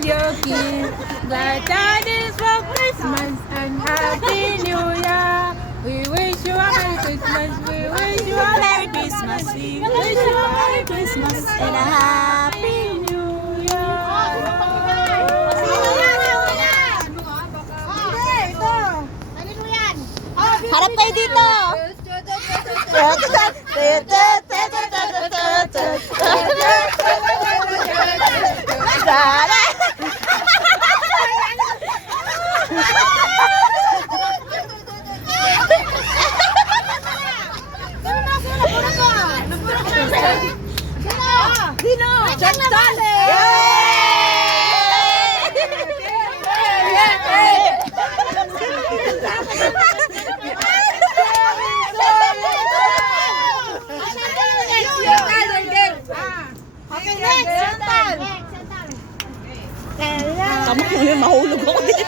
and your king. Glad tidings for Christmas and Happy New Year. We wish you a Merry Christmas. We wish you a Merry Christmas. We wish you a Merry Christmas and a Happy New Harap kayo dito. Dino! Chantale! Kamu ngayon mahulog ako din.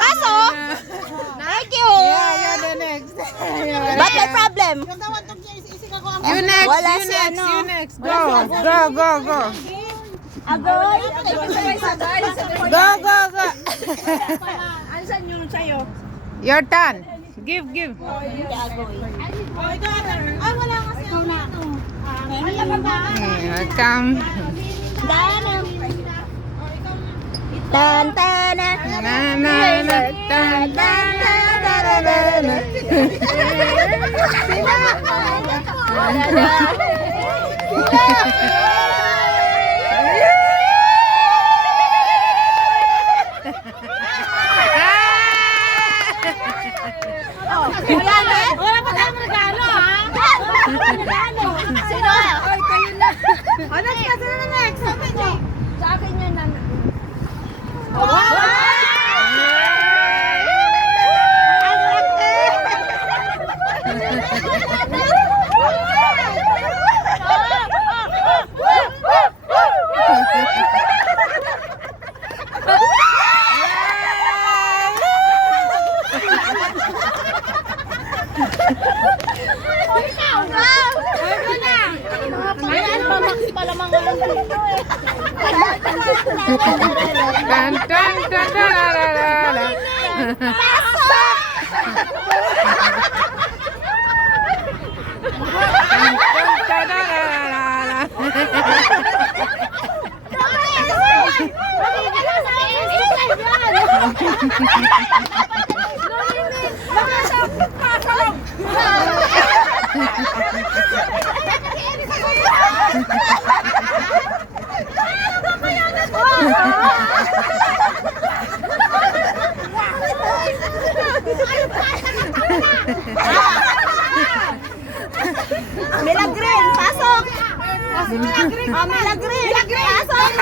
Paso. Thank you. Yeah, you're the next. But my problem. You next, Wala you si next, ano. you next. Go, go, go, go. Agoy. Go, go, go. Ansan yun sa'yo? Your turn. Give, give. Agoy. Ay, wala kasi ako na. Welcome. Danam. Tan tan Na, na, na, tan, tan, tan, tan, tan. Wala pa tayong regalo, ha? Sino? Oy, kayo na. O, next kasi na next. Sa akin yan na. Tan, tan, tan, tan, la, la, la, la. Tan, tan, tan, la, la, la, la. Milagrin, pasok. Milagrin, pasok.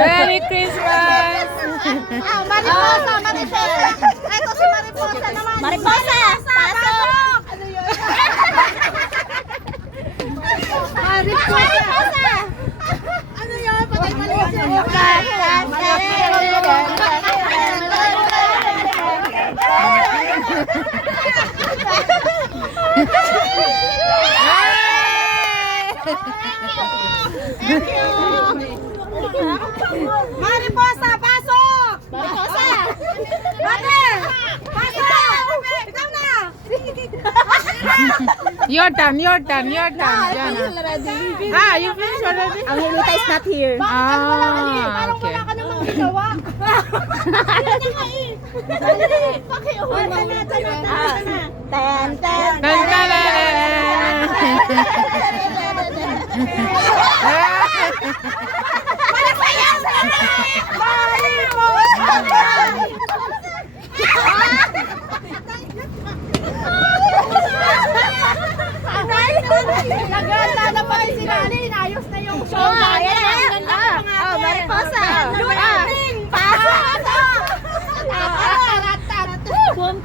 Merry Christmas! Mariposa, Mariposa. Ito si Mariposa naman. Mariposa, pasok. Mariposa. Ano yun? Patay Mariposa. Thank you. Mariposa, pasok! Mariposa. Ate! Pasok! Ikaw na! Your turn, your turn, your turn. Jana. Ah, you finished already? Ang Lolita is not here. Ah, okay. Wala ka namang ginawa. Pakiuwi na natin. Tan tan. Tan, tan, la, la, la. Mariposa! Naganda na pala si Lali. Inayos na yung show. Oh, ayan na. Oh, mariposa. Pasok. Boom,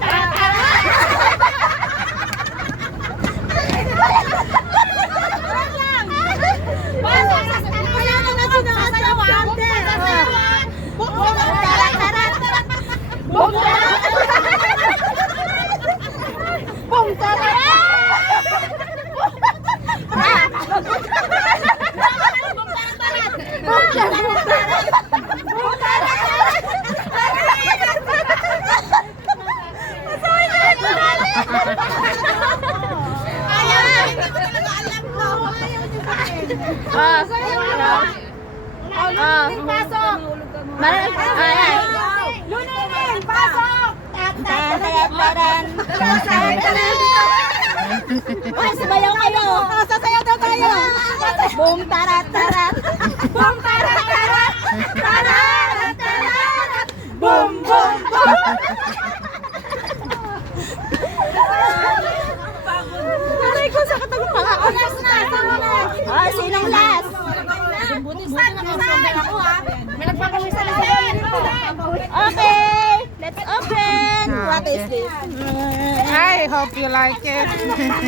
Pasok! Ayan. Lunin! Pasok! Ay, sabayaw kayo. Sasayaw daw tayo! Boom, tarat, tarat. Boom! Tarat! Tarat! Tarat! Tarat! Boom! Boom! Boom! Aray ko, sakit ang panga. Last na! Oh, sinong last? May nagpapawisan na sa'yo. Okay, let's open. What is this? I hope you like it.